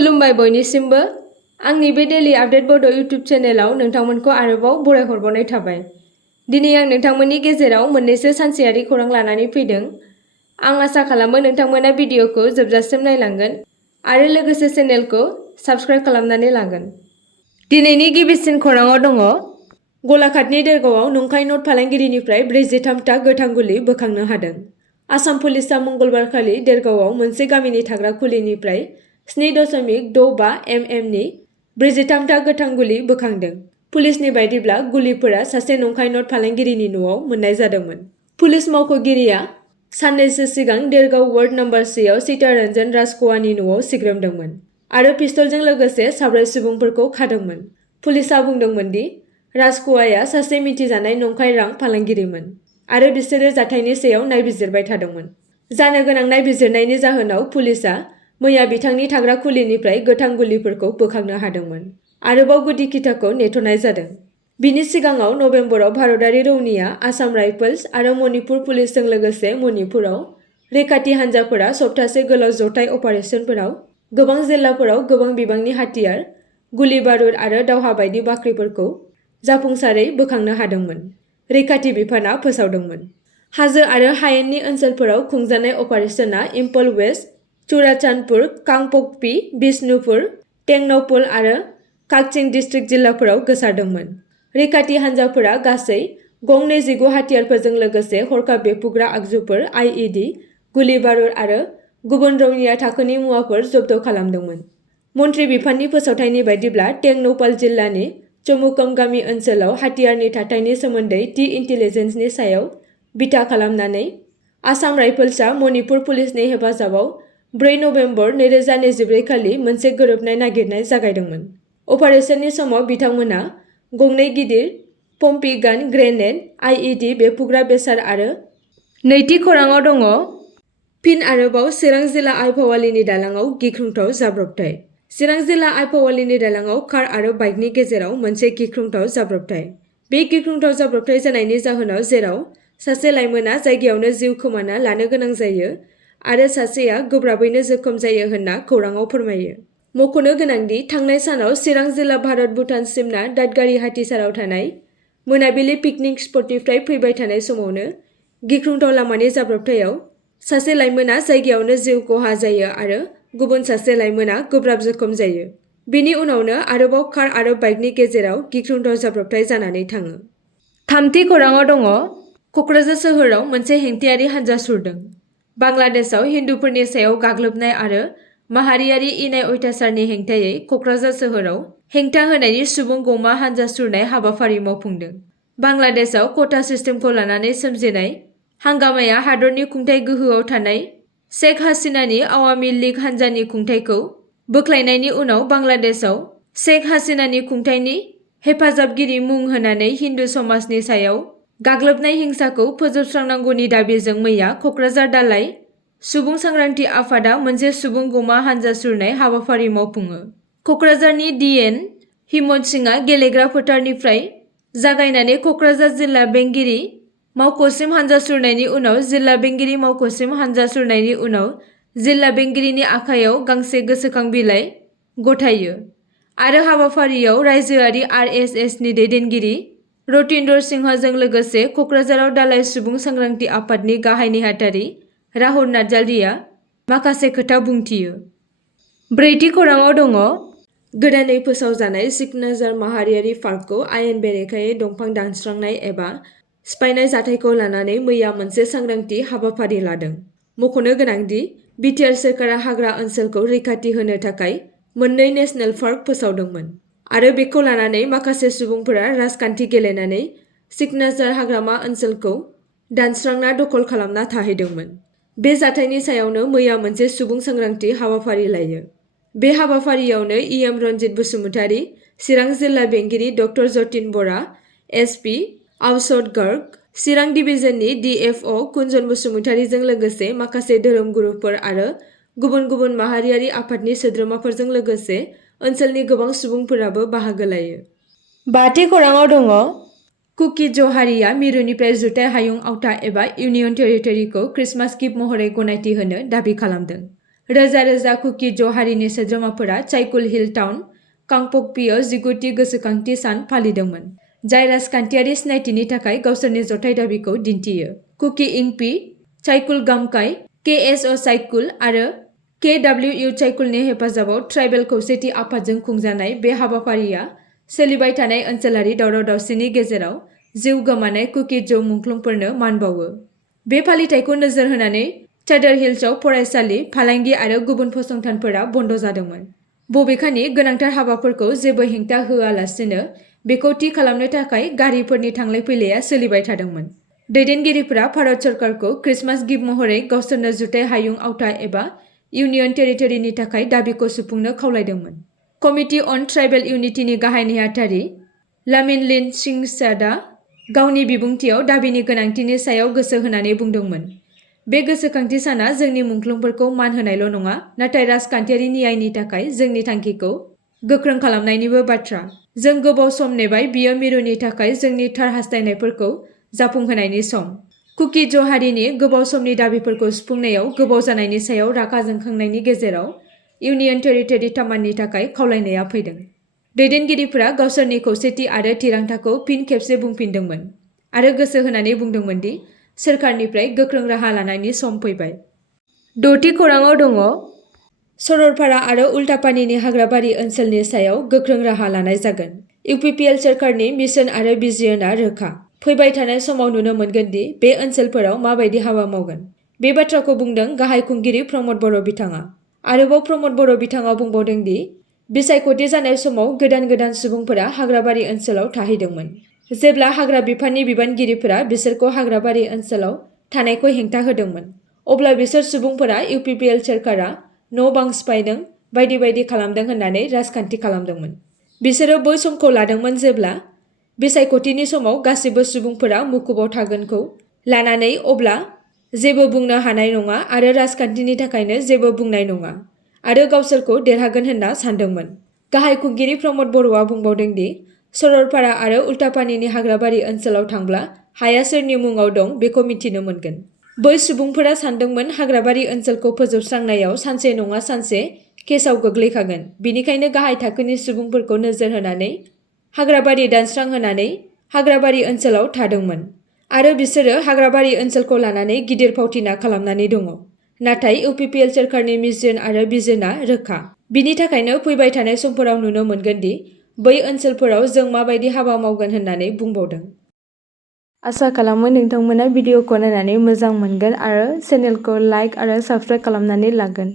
खुलुमबाय बयनिसिमबो आंनि बे डेली आपडेट बड' इउट्युब चेनेलाव नोंथांमोनखौ आरोबाव बरायहरबावनाय थाबाय। दिनै आं नोंथांमोननि गेजेराव मोननैसो सानसेयारि खौरां लानानै फैदों। आं आसा खालामो नोंथांमोना भिडिअखौ जोबजासिम नायलांगोन आरो लोगोसे चेनेलखौ साबस्क्राइब खालामनानै लागोन। दिनैनि गिबिसिन खौराङाव दङ गलाघाटनि देरगावआव नंखाय नट फालांगिरिनिफ्राय 43टा गोथां गुलि बोखांनो हादों। आसाम पुलिसआ मंगलबारखालि देरगावआव मोनसे गामिनि थाग्रा खुलिनिफ्राय 7.65 एमएमनि 43टा गोथां गुलि बोखांदों। पुलिसनि बायदिब्ला गुलिफोरा सासे नंखाय नट फालांगिरिनि न'आव मोननाय जादोंमोन। पुलिस मावख'गिरिया साननैसो सिगां देरगाव वार्ड नम्बर 3आव सीतारन्जन राजख'वानि न'आव सिग्रोमदोंमोन आरो पिस्तलजों लोगोसे 4 सुबुंफोरखौ खादोंमोन। पुलिसआ बुंदोंमोन दि राजख'वाया सासे मिथिजानाय नंखाय रां फालांगिरिमोन आरो बिसोरो जाथायनि सायाव नायबिजिरबाय थादोंमोन। जानो गोनां नायबिजिरनायनि जाहोनाव पुलिसआ मैया बिथांनि थाग्रा खुलिनिफ्राय गोथां गुलिफोरखौ बोखांनो हादोंमोन। आरोबाव गुदि खिथाखौ नेथ'नाय जादों। बिनि सिगाङाव नबेम्बराव भारतारि रौनिया आसाम राइफल्स आरो मणिपुर पुलिसजों लोगोसे मणिपुराव रैखाथि हान्जाफोरा सप्तासे गोलाव जथाय अपारेशनफोराव गोबां जिल्लाफोराव गोबां बिबांनि हाथियार, गुलि बारुद आरो दावहा बायदि बाख्रिफोरखौ जाफुंसारै बोखांनो हादोंमोन, रैखाथि बिफानआ फोसावदोंमोन। हाजो आरो हायेननि ओनसोलफोराव खुंजानाय अपारेशनआ इम्फल वेस्ट, चुराचान्दपुर, कांपकपी, बिष्णुपुर, टेंनौपल आरो काकचिं डिस्ट्रिक्ट जिल्लाफोराव गोसारदोंमोन। रैखाथि हान्जाफोरा गासै गं 29 हाथियारफोरजों लोगोसे हरखाब बेरफ्रुग्रा आगजुफोर, आइईडी, गुलि बारुद आरो गुबुन रौनिया थाखोनि मुवाफोर जब्द खालामदोंमोन। मन्त्रि बिफाननि फोसावथायनि बायदिब्ला टेंनौपाल जिल्लानि चमुकम गामि ओनसोलाव हाथियारनि थाथायनि सोमोन्दै थि इन्टेलिजेन्सनि सायाव बिथा खालामनानै आसाम राइफल्सआ मणिपुर पुलिसनि हेफाजाबाव 4 नबेम्बर 2024 खालि मोनसे गोरोबनाय नागिरनाय जागायदोंमोन। अपारेशननि समाव बिथांमोना गंनै गिदिर पम्पि गान ग्रेनेड, आइईडी बेरफ्रुग्रा बेसाद आरो नैथि खौराङाव दङ फिन आरोबाव चिरां जिल्ला आइफवालिनि दालांआव गिख्रंथाव जाब्रबथाय। चिरां जिल्ला आइफवालिनि दालांआव कार आरो बाइकनि गेजेराव मोनसे गिख्रंथाव जाब्रबथाय। बे गिख्रंथाव जाब्रबथाय जानायनि जाहोनाव जेराव सासे लाइमोना जायगायावनो जिउ खोमाना लानो गोनां जायो आरो सासेया गोब्राबैनो जोखोम जायो होनना खौराङाव फोरमायो। मख'नो गोनांदि थांनाय सानाव चिरां जिल्ला भारत-भुटान सिमना दादगारि हाथिसाराव थानाय मोनाबिलि पिकनिक स्पटनिफ्राय फैबाय थानाय समावनो गिख्रंथाव लामानि जाब्रबथायाव सासे लाइमोना जायगायावनो जिउ खहा जायो आरो गुबुन सासे लाइमोना गोब्राब जोखोम जायो। बिनि उनावनो आरोबाव कार आरो बाइकनि गेजेराव गिख्रंथाव जाब्रबथाय जानानै थाङो। थामथि खौराङाव दङ क'क्राझार सोहोराव मोनसे हेंथायारि हानजा सुरदों। बांलादेशआव हिन्दुफोरनि सायाव गाग्लोबनाय आरो माहारियारि इनाय अयथासारनि हेंथायै क'क्राझार सोहोराव हेंथा होनायनि सुबुं गौमा हानजा सुरनाय हाबाफारि मावफुंदों। बांलादेशआव क'टा सिस्टेमखौ लानानै सोमजिनाय हांगामाया हादरनि खुंथाय गोहोआव थानाय शेख हासिनानि आवामि लीग हानजानि खुंथायखौ बोख्लायनायनि उनाव बांलादेशआव शेख हासिनानि खुंथायनि हेफाजाबगिरि मुं होनानै हिन्दु समाजनि सायाव गाग्लोबनाय हिंसाखौ फोजोबस्रांनांगौनि दाबिजों मैया क'क्राझार दालाइ सुबुं सांग्रांथि आफादआ मोनसे सुबुं गौमा हानजा सुरनाय हाबाफारि मावफुङो। क'क्राझारनि डि.एन. हिम्मत सिंहआ गेलेग्रा फोथारनिफ्राय जागायनानै क'क्राझार जिल्ला बेंगिरि मावख'सिम हानजा सुरनायनि उनाव जिल्ला बेंगिरि मावख'सिम हानजा सुरनायनि उनाव जिल्ला बेंगिरिनि आखायाव गांसे गोसोखां बिलाइ गथायो आरो हाबाफारियाव रायजोआरि आर.एस.एसनि दैदेनगिरि रतिन्द्र सिंहजों लोगोसे क'क्राझाराव दालाइ सुबुं सांग्रांथि आफादनि गाहाय नेहाथारि राहुल नार्जारिया माखासे खोथा बुंथियो। ब्रैथि खौराङाव दङ गोदानै फोसावजानाय सिकनाझार माहारियारि पार्कखौ आयेन बेरेखायै दंफां दानस्रांनाय एबा सिफायनाय जाथायखौ लानानै मैया मोनसे सांग्रांथि हाबाफारि लादों। मख'नो गोनांदि बिटिआर सोरखारा हाग्रा ओनसोलखौ रैखाथि होनो थाखाय 2 नेशनेल पार्क फोसावदोंमोन आरो बेखौ लानानै माखासे सुबुंफोरा राजखान्थि गेलेनानै सिकनाझार हाग्रामा ओनसोलखौ दानस्रांना दखल खालामना थाहैदोंमोन। बे जाथायनि सायावनो मैया मोनसे सुबुं सांग्रांथि हाबाफारि लायो। बे हाबाफारियावनो इ.एम. रनजित बसुमतारी, चिरां जिल्ला बेंगिरि ड. जतिन बरा, एस.पि. आवसत गर्ग, चिरां डिभिजननि डि.एफ.अ. कुन्जन बसुमतारीजों लोगोसे माखासे धोरोमगुरुफोर आरो गुबुन गुबुन माहारियारि आफादनि सोद्रोमाफोरजों लोगोसे ओनसोलनि गोबां सुबुंफोराबो बाहागो लायो। बाथि खौराङाव दङ कुकी ज'हारिआ मिरुनिफ्राय जुथाइ हायुं आवथा एबा इउनियन टेरिटरिखौ क्रिसमास गिफ्ट महरै गनायथि होनो दाबि खालामदों। रोजा रोजा कुकी ज' हारिनि सोद्रोमाफोरा चाइकुल हिल टाउन, कांपकपियाव 19थि गोसोखांथि सान फालिदोंमोन, जाय राजखान्थियारि सिनायथिनि थाखाय गावसोरनि जथाय दाबिखौ दिन्थियो। कुकी इंपि, चाइकुल गामकाई, केएसअ चाइकुल आरो केडब्लिउइउ चाइकुलनि हेफाजाबाव ट्राइबेल खौसेथि आफादजों खुंजानाय बे हाबाफारिया सोलिबाय थानाय ओनसोलारि दावराव-दावसिनि गेजेराव जिउ गोमानाय कुकी ज' मुंख्लंफोरनो मान बावो। बे फालिथायखौ नोजोर होनानै चादर हिल्सआव फरायसालि, फालांगि आरो गुबुन फसंथानफोरा बन्द जादोंमोन। बबेखानि गोनांथार हाबाफोरखौ जेबो हेंथा होआलासिनो बेखौ थि खालामनो थाखाय गारिफोरनि थांलाय फैलाया सोलिबाय थादोंमोन। दैदेनगिरिफोरा भारत सरकारखौ क्रिसमास गिफ्ट महरै गावसोरनो जुथाइ हायुं आवथा एबा इउनियन टेरिटरिनि थाखाय दाबिखौ सुफुंनो खावलायदोंमोन। कमिटि अन ट्राइबेल इउनिटिनि गाहाय नेहाथारि लामिन लिन सिंहसादआ गावनि बिबुंथियाव दाबिनि गोनांथिनि सायाव गोसो होनानै बुंदोंमोन, बे गोसोखांथि साना जोंनि मुंख्लंफोरखौ मान होनायल' नङा, नाथाय राजखान्थियारि न्यायनि थाखाय जोंनि थांखिखौ गोख्रों खालामनायनिबो बाथ्रा। जों गोबाव सम नेबाय, बियो मिरुनि थाखाय जोंनि थार हास्थायनायफोरखौ जाफुंहोनायनि सम। कुकी ज' हारिनि गोबाव समनि दाबिफोरखौ सुफुंनायाव गोबाव जानायनि सायाव रागा जोंखांनायनि गेजेराव इउनियन टेरिटरि थामाननि थाखाय खावलायनाया फैदों। दैदेनगिरिफोरा गावसोरनि खौसेथि आरो थिरांथाखौ फिन खेबसे बुंफिनदोंमोन आरो गोसो होनानै बुंदोंमोन दि सोरखारनिफ्राय गोख्रों राहा लानायनि सम फैबाय। 6थि खौरांआव दङ, सरलपारा आरो उल्टापानीनि हाग्राबारि ओनसोलनि सायाव गोख्रों राहा लानाय जागोन। इउपिपिएल सोरखारनि मिशन आरो भिजनआ रोखा। फैबाय थानाय समाव नुनो मोनगोन दि बे ओनसोलफोराव माबायदि हाबा मावगोन। बे बाथ्राखौ बुंदों गाहाय खुंगिरि प्रमद बर' बिथाङा। आरोबाव प्रमद बर' बिथाङा बुंबावदों दि बिसायख'थि जानाय समाव गोदान गोदान सुबुंफोरा हाग्राबारि ओनसोलाव थाहैदोंमोन। जेब्ला हाग्रा बिफाननि बिबानगिरिफोरा बिसोरखौ हाग्राबारि ओनसोलाव थानायखौ हेंथा होदोंमोन, अब्ला बिसोर सुबुंफोरा इउपिपिएल सोरखारा न' बां सिफायदों, बायदि बायदि खालामदों होननानै राजखान्थि खालामदोंमोन। बिसोरो बै समखौ लादोंमोन जेब्ला बिसायख'थिनि समाव गासिबो सुबुंफोरा मुखुबाव थागोनखौ लानानै अब्ला जेबो बुंनो हानाय नङा आरो राजखान्थिनि थाखायनो जेबो बुंनाय नङा आरो गावसोरखौ देरहागोन होनना सानदोंमोन। गाहाय खुंगिरि प्रमद बर'आ बुंबावदों दि सरलपारा आरो उल्टापानीनि हाग्राबारि ओनसोलाव थांब्ला हाया सोरनि मुङाव दं बेखौ मिथिनो मोनगोन। बै सुबुंफोरा सानदोंमोन हाग्राबारि ओनसोलखौ फोजोबस्रांनायाव सानसे नङा सानसे केसआव गोग्लैखागोन, बेनिखायनो गाहाय थाखोनि सुबुंफोरखौ नोजोर होनानै हाग्राबारि दानस्रांहोनानै हाग्राबारि ओनसोलाव थादोंमोन आरो बिसोरो हाग्राबारि ओनसोलखौ लानानै गिदिर फावथिना खालामनानै दङ। नाथाय इउपिपिएल सोरखारनि मिशन आरो भिजनआ रोखा। बिनि थाखायनो फैबाय थानाय समफोराव नुनो मोनगोन दि बै ओनसोलफोराव जों माबायदि हाबा मावगोन होननानै बुंबावदों। आसा खालामो नोंथांमोना भिडिअखौ नायनानै मोजां मोनगोन आरो चेनेलखौ लाइक आरो साबस्क्राइब खालामनानै लागोन।